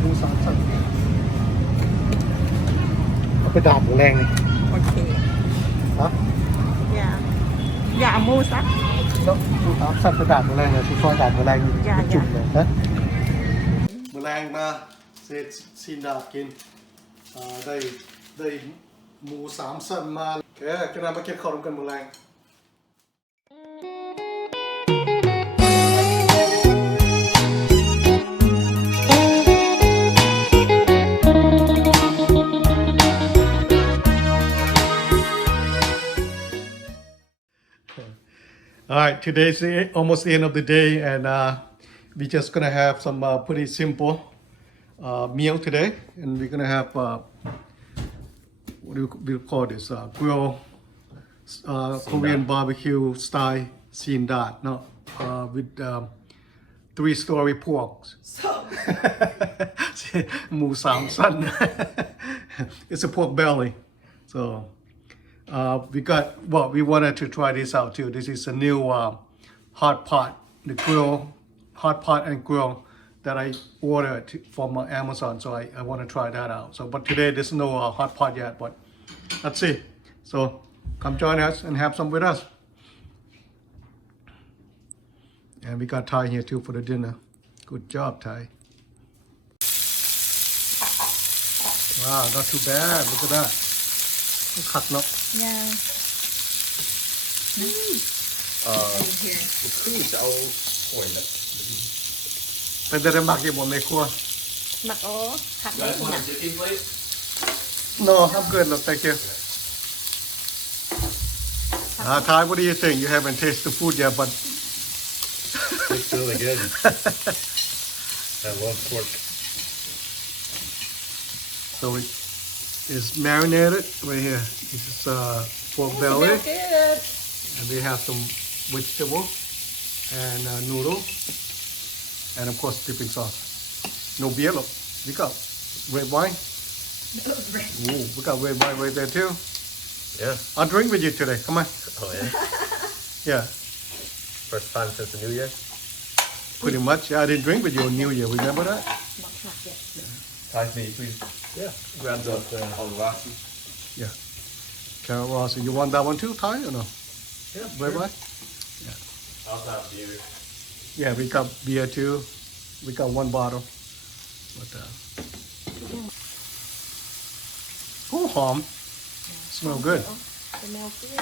หมูสามชั้นเอาไปดาดแรงนี่ โอเค ฮะ อย่าเอาหมูซะ แล้วหมูสามชั้นไปดาดแรงเนี่ยซอยดาดแรงเป็นจุดเลยนะแมลงมาเสร็จซีนดาดกินได้หมูสามชั้นมาแค่กระดาษมาเก็บข้าวรวมกันแมลงAll right, today's almost the end of the day, and we're just gonna have some pretty simple meal today, and we're gonna have what do we call this? Grill Korean barbecue style seen dat, no, with 3-story pork. หมูสามชั้น It's a pork belly, so. We wanted to try this out too. This is a new hot pot, the grill, hot pot and grill that I ordered from Amazon. So I want to try that out. So, but today there's no hot pot yet, but let's see. So come join us and have some with us. And we got Thai here too for the dinner. Good job, Thai. Wow, not too bad. Look at that. ขัดเนาะยังคือจะเอาป่วยเลยเป็นแต่หมักอยู่บนในครัว หมักโอ้ผักได้ขนาด No, I'm good. No, thank you. Thai, what do you think? You haven't tasted the food yet, but It's really good. I love pork. So it is marinated right here. This is pork belly, and we have some vegetable and noodle, and of course dipping sauce. No beer, look. We got red wine. Ooh, we got red wine right there too. Yeah. I'll drink with you today. Come on. Oh yeah. Yeah, First time since the New Year. pretty much. Yeah, I didn't drink with you on New Year. Remember that? หมักผักเนี่ย Thai me, please. Yeah. Grab the Alvasi. Yeah. Carrot Rossi. You want that one too, Thai, or no? Yeah. Red wine? I'll have beer. Yeah, we got beer too. We got one bottle. But oh, home. Smell good. เป็นแนวเกลือ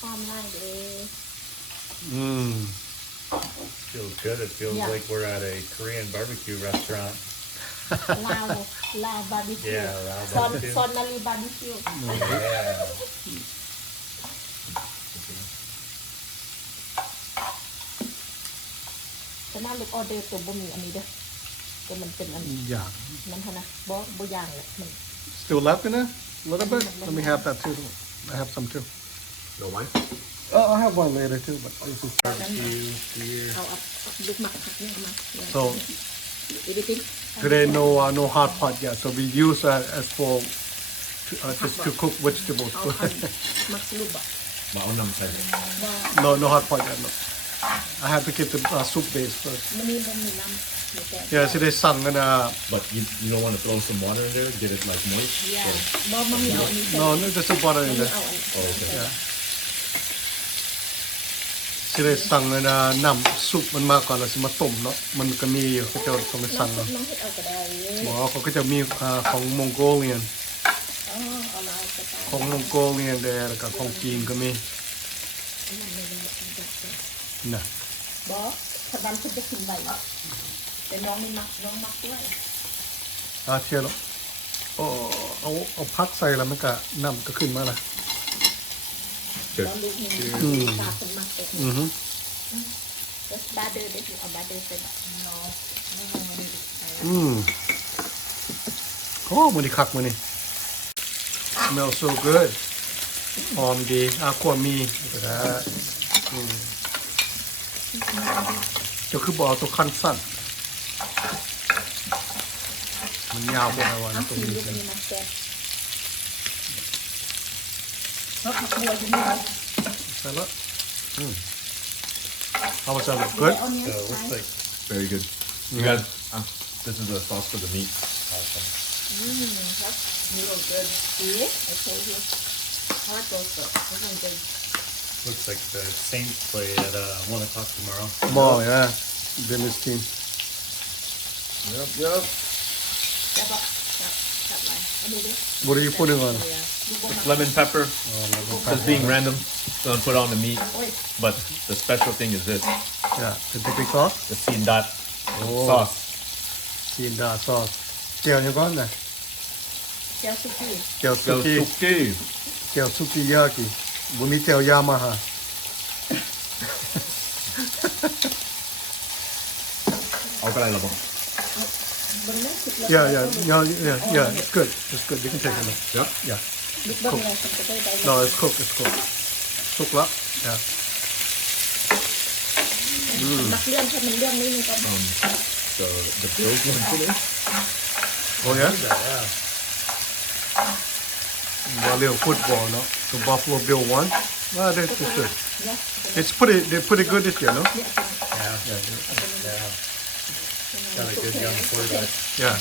หอมไล่เลย Mmm. Feels good. It feels Yeah. like we're at a Korean barbecue restaurant. ลาวบาร์บีคิว Yeah, Lao ซอน barbecue. ซอนนาลีบาร์บีคิว Yeah. แต่น่าลูกออเดอร์ตัวบ่มีอันนี้เด้อตัวมันเป็นอัน Yeah. นั้นเท่านะบ่ย่างเลยมัน Still left in there? A little bit? Let me have that too. I have some too. No wine? I'll have one later too, but this is barbecue here. เอาลูกหมักผักเนี่ยมา So everything today no hot pot yet, so we use that as for just to cook vegetables. เอาอันมักลูกอ่ะ มาเอานำใส่ No hot pot yet. No. I have to get the soup base first. มันมีน้ำมีแกง Yeah, so they sang and But you don't want to throw some water in there, get it like moist? ย่าบ่มันมีเอาอันนี้ใส่ no, there's some butter in มี there. เอาอัน Oh, okay. Yeah. สิได้สั่งเลยนะน้ำซุปมันมาก่อนแล้วสิมาต้มเนาะมันก็มีอยู่เขาจะต้องไปสั่ง น้องเฮ็ดเอาก็ได้ บอกว่าเขาก็จะมีของมองโกเลียน อ๋อเอามาก็ได้ ของมองโกเลียนแดงแล้วก็ของจีนก็มีนะ บ่ถ้าวันคุณจะกินได้แต่น้องไม่มักน้องมักด้วย เทียแล้วเอาพักใส่แล้วมันก็น้ำก็ขึ้นมาละ แล้วลูกนึงตาเป็นมักแต่บาเดอร์ได้เอาบาเดอร์ใส่เนาะ โอ้มันดีคักมันนี่ smell so good หอมดีขวมีก็ได้จะคือบอกตัวคันสั้นมันยาวกว่าวันตรงนี้ ลูกนี้มันแซ่บแล้วผักบัวอยู่นี่ ใช่แล้วHow was that? Good? Looks like very good. You got this is the sauce for the meat. That's noodle good. See? I told you. Hard roasted. This one good. Looks like the Saints play at 1 o'clock tomorrow. Ball, yeah. Dennis team. Yep. Chop up. Chop line. I need it. What are you putting on? It's lemon pepper. Just being random. Don't put on the meat. But the special thing is this: Yeah, the typical sauce. the sindat Oh. sauce. Sinda sauce. เจียวยังก่อนนะ เจียวสุกี้ เจียวสุกี้ Suki. เจียวสุกี้ยากิบุมีเจียวยามาฮะ เอาก็ได้หรอบอก เบิ้งนะสุกแล้ว Yeah, it's good. It's good. You can take it now. Yep. Yeah. บิ๊กเบิ้งอะไรฉันจะได้ได้ No, it's cooked. It's cooked. สุกละ Yeah. มักเรื่องถ้ามันเรื่องนี้มันก็ The Bills won today. Oh yeah? Well, little football, no? The Buffalo Bill won. Ah, that's good. It's they're pretty good this year, no? Got a good young quarterback. Yeah.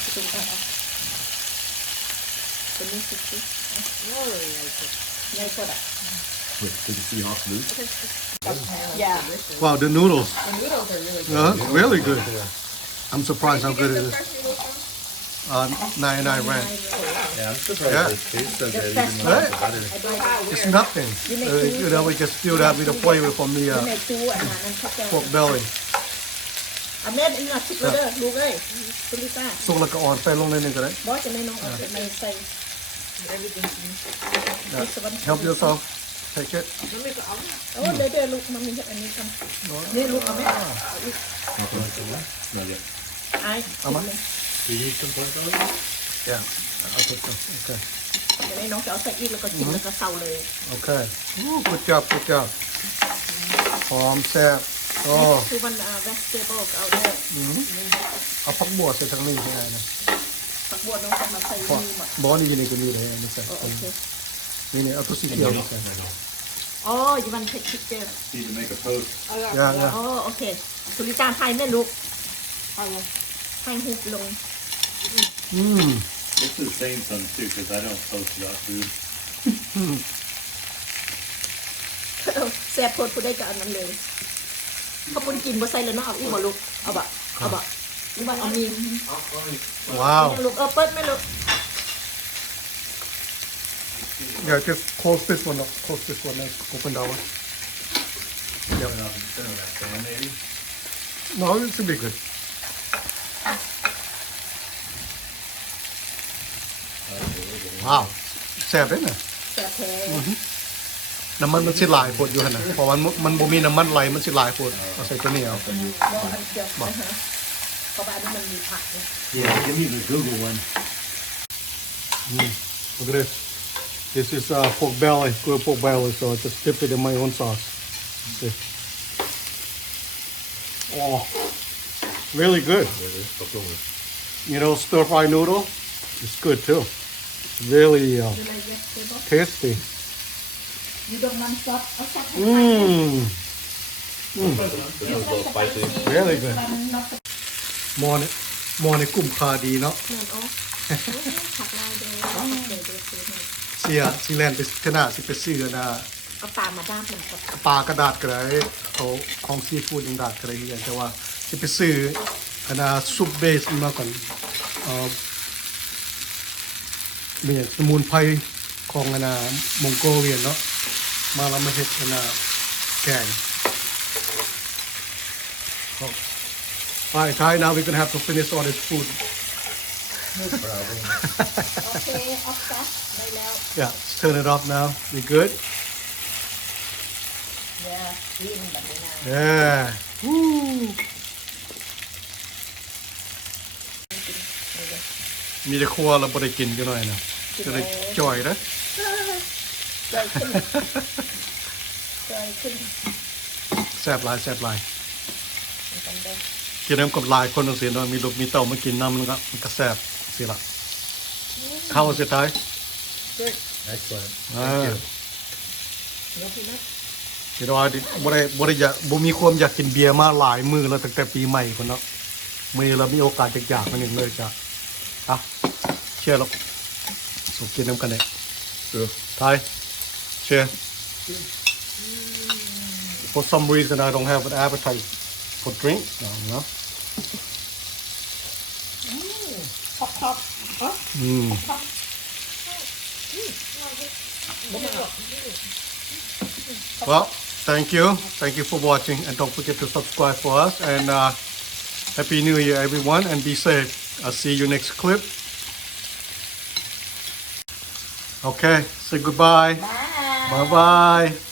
ตัวนี้สุกี้โอ้ยในก็ได้ Wait, did the Seahawks lose? Yeah. Wow, the noodles. The noodles are really good. Really good. I'm surprised how good it is. 99 rand. Yeah, I'm surprised Yeah. it tastes so good That's even though it's right. butter. I don't know. It's nothing. We just fill that with the flavor from the ในตู้อาหารนั้นเขาจะ pork belly. อเมริกาสุกเลยเด้อลูกเอ้ยตุลิต้า สุกแล้วก็อ่อนใส่ลงในนึงก็ได้ บอสจะไม่น้องเอาไปไม่ใส่ everything Help yourself. Take it. โอ้เดี๋ยวลูกมันมีอันนี้กันนี่ลูกเอาไหม Not yet. ไอ้ เอามา Do you eat some pork belly? Yeah. I'll put some. Okay. เดี๋ยวน้องจะเอาใส่อีกแล้วก็จิ้มแล้วก็เซาเลย Okay. Ooh, good job. Good job. หอมแซ่บโอ้ คือมันvegetable เอาด้วย เอาผักบัวใส่ทั้งนี้ใช่ไหมนะ ผักบัวน้องจะมาใส่ เพราะ นี่หมด บอนี่นี่ก็มีเลยนี่ใส่ โอเค นี่เอาตัวสีเขียวนี่ใส่ อ๋อยูวันเทคเจอร์ Need to make a post. ย่า อ๋อโอเคตุลิต้าไทยแม่ลูกเอาเลยให้หุบลง This is saying some too, because I don't post about food. แซ่บโพดผู้ได้กับอันนั้นเลยข้าวปุ้นกินบ่ใส่เลยเนาะเอาอีกบ่ลูกเอาบ่อีกบ่เอามี ว้าว ลูกเปิดไหมลูก Yeah, just close this one up. Close this one up. Open that one. Put it on center of that pan, maybe. No, it should be good. Wow. แซ่บเลยนะ แซ่บแท้ น้ำมันมันสิหลายโพดอยู่หั่นน่ะเพราะมันบ่มีน้ำมันไหลมันสิหลายโพดเอาใส่ตัวนี้เอา บ่อันเดียวเพราะว่าอันนี้มันมีผัก Yeah, give me the Google one. Look at this. This is pork belly, good pork belly, so I just dipped it in my own sauce. See. Oh, really good. You know, stir fry noodle, it's good too. Really tasty. You don't want sauce เอาซับให้ Mmm, This is a little spicy. really good. หมอในกลุ่มคาดีเนาะ นั่นอ๋อผักลายเด้อ สิแลนไปขนาดสิไปซื้อนะ เอาปลามาด้ามมันกับ ปลากระดาษกระไรเอาของซีฟู้ดยังดาดกระไรอย่างแต่ว่าจะไปซื้ออันน่ะซุปเบสมาก่อนเนี่ยสมุนไพรของอันน่ะมองโกเลียนเนาะมาแล้วมาเฮ็ดอันน่ะแกง Alright, Thai, now we're gonna have to finish all this food. โอเคออฟซัสได้แล้ว Yeah, let's turn it off now. We good? เดี๋ยวกินแบบนี้นะ Yeah. Woo. มีแต่ครัวเราบ่ได้กินกันหน่อยนะจะได้จ่อยนะ ใจขึ้นใจขึ้น แซ่บหลายแซ่บหลาย กันได้ กินน้ำกับหลายคนต้องเสียหน่อยมีลูกมีเต่ามากินน้ำมันก็แซ่บสิละเข้าสุดท้าย Excellent. เดี๋ยวพี่นัท เดี๋ยวว่าบ่ได้อยากบ่มีความอยากกินเบียร์มาหลายมื้อแล้วตั้งแต่ปีใหม่พุ่นเนาะ มื้อนี้เรามีโอกาสอยากๆมาหนึงเลยจ้ะอ่ะเชียร์ลูกสุกินน้ำกันเด้ True. Thai cheers for some reason I don't have an appetite for drink no ขอบขอบอ๋อ Well, thank you for watching, and don't forget to subscribe for us. And Happy New Year, everyone, and be safe. I'll see you next clip. Okay, say goodbye. Bye. Bye bye.